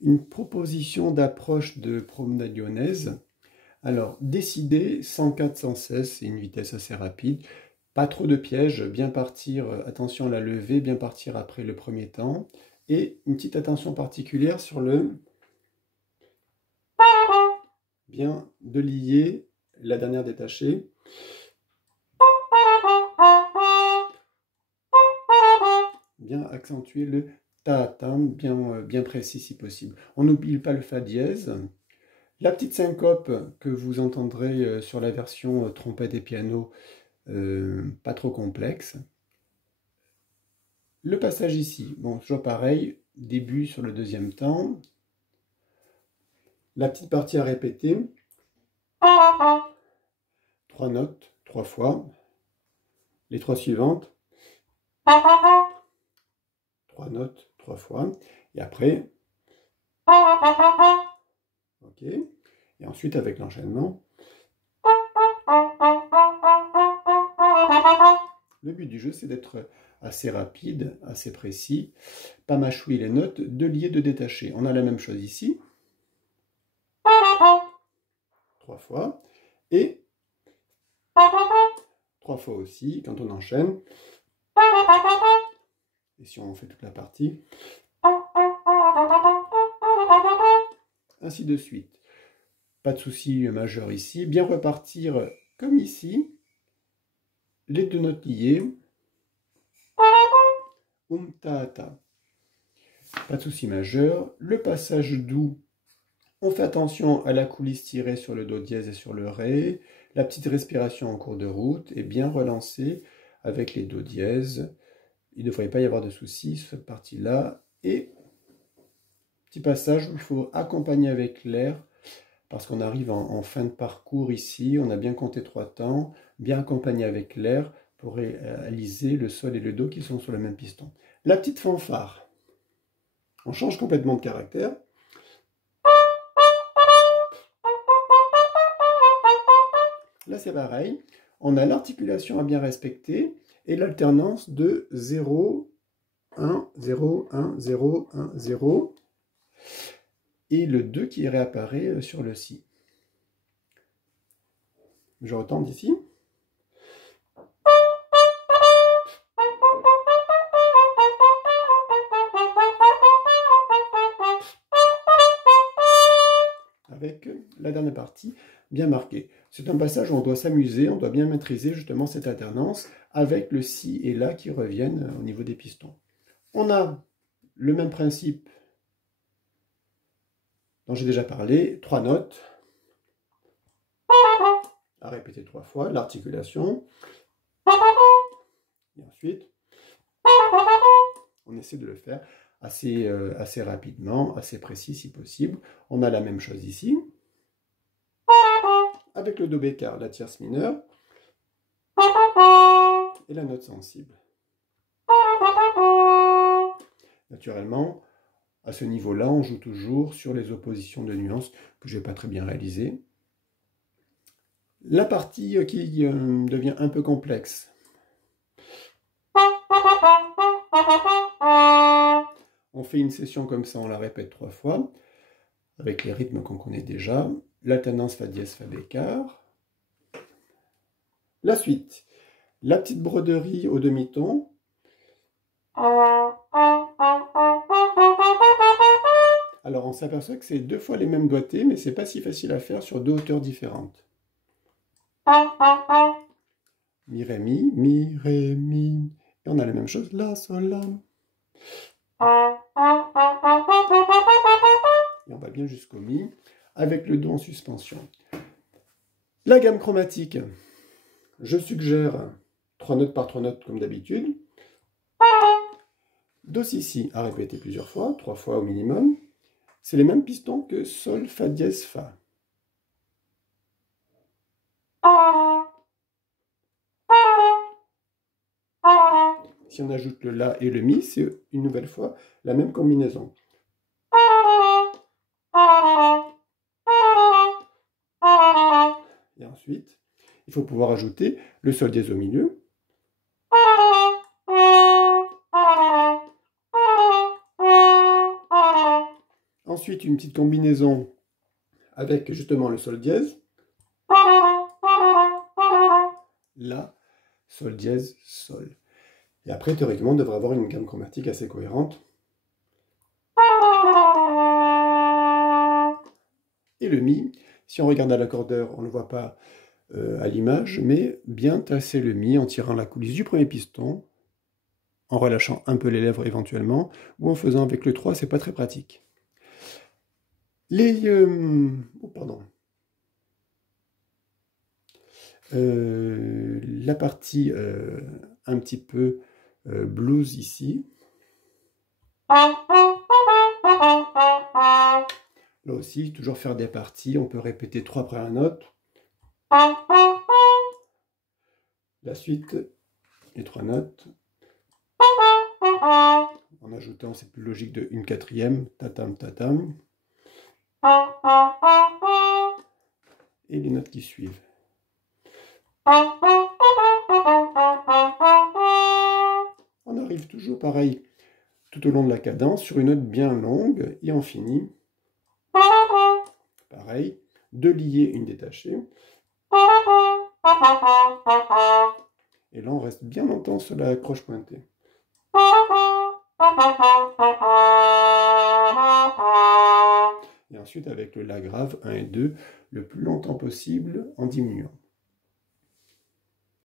une proposition d'approche de promenade lyonnaise. Alors, décider 104, 116, c'est une vitesse assez rapide. Pas trop de pièges, bien partir, attention à la levée, bien partir après le premier temps. Et une petite attention particulière sur le bien de lier la dernière détachée. Bien accentuer le ta-ta, bien précis si possible. On n'oublie pas le fa dièse. La petite syncope que vous entendrez sur la version trompette et piano, pas trop complexe. Le passage ici, bon, toujours pareil, début sur le deuxième temps. La petite partie à répéter. 3 notes, 3 fois. Les 3 suivantes. 3 notes, 3 fois. Et après. Ok. Et ensuite avec l'enchaînement. Le but du jeu, c'est d'être assez rapide, assez précis, pas mâchouiller les notes, de lier, de détacher. On a la même chose ici. 3 fois. Et 3 fois aussi, quand on enchaîne. Et si on fait toute la partie. Ainsi de suite. Pas de souci majeur ici. Bien repartir comme ici. Les 2 notes liées. Ta-ta. Pas de souci majeur. Le passage doux. On fait attention à la coulisse tirée sur le do dièse et sur le ré. La petite respiration en cours de route est bien relancée avec les do dièses. Il ne devrait pas y avoir de soucis sur cette partie-là. Et petit passage où il faut accompagner avec l'air parce qu'on arrive en fin de parcours ici. On a bien compté 3 temps, bien accompagné avec l'air pour réaliser le sol et le do qui sont sur le même piston. La petite fanfare. On change complètement de caractère. Là, c'est pareil. On a l'articulation à bien respecter et l'alternance de 0, 1, 0, 1, 0, 1, 0. Et le 2 qui réapparaît sur le si. Je retente ici. Avec la dernière partie bien marquée. C'est un passage où on doit s'amuser, on doit bien maîtriser justement cette alternance avec le si et la qui reviennent au niveau des pistons. On a le même principe dont j'ai déjà parlé, 3 notes à répéter 3 fois, l'articulation. Et ensuite, on essaie de le faire assez rapidement, assez précis si possible. On a la même chose ici. Avec le do bécard, la tierce mineure et la note sensible. Naturellement, à ce niveau-là, on joue toujours sur les oppositions de nuances que je n'ai pas très bien réalisées. La partie qui devient un peu complexe. On fait une session comme ça, on la répète 3 fois, avec les rythmes qu'on connaît déjà. L'alternance fa dièse, fa bécard. La suite, la petite broderie au demi-ton. Alors on s'aperçoit que c'est 2 fois les mêmes doigtés, mais c'est pas si facile à faire sur 2 hauteurs différentes. Mi, ré, mi, ré, mi. Et on a la même chose, la, sol, la. Et on va bien jusqu'au mi, avec le do en suspension. La gamme chromatique, je suggère 3 notes par 3 notes comme d'habitude. Do, si, si à répéter plusieurs fois, 3 fois au minimum. C'est les mêmes pistons que sol, fa dièse, fa. Si on ajoute le la et le mi, c'est une nouvelle fois la même combinaison. Et ensuite, il faut pouvoir ajouter le sol dièse au milieu. Ensuite, une petite combinaison avec justement le sol dièse. La, sol dièse, sol. Et après, théoriquement, on devrait avoir une gamme chromatique assez cohérente. Et le mi, si on regarde à l'accordeur, on ne le voit pas à l'image, mais bien tasser le mi en tirant la coulisse du premier piston, en relâchant un peu les lèvres éventuellement, ou en faisant avec le 3, c'est pas très pratique. La partie un petit peu blues ici. Là aussi, toujours faire des parties, on peut répéter 3 premières notes. La suite, les 3 notes. En ajoutant, c'est plus logique, de une quatrième, tatam, tatam. Et les notes qui suivent. On arrive toujours pareil tout au long de la cadence sur une note bien longue et on finit pareil, 2 liés, une détachée. Et là on reste bien longtemps sur la croche pointée. Et ensuite avec le la grave 1 et 2 le plus longtemps possible en diminuant.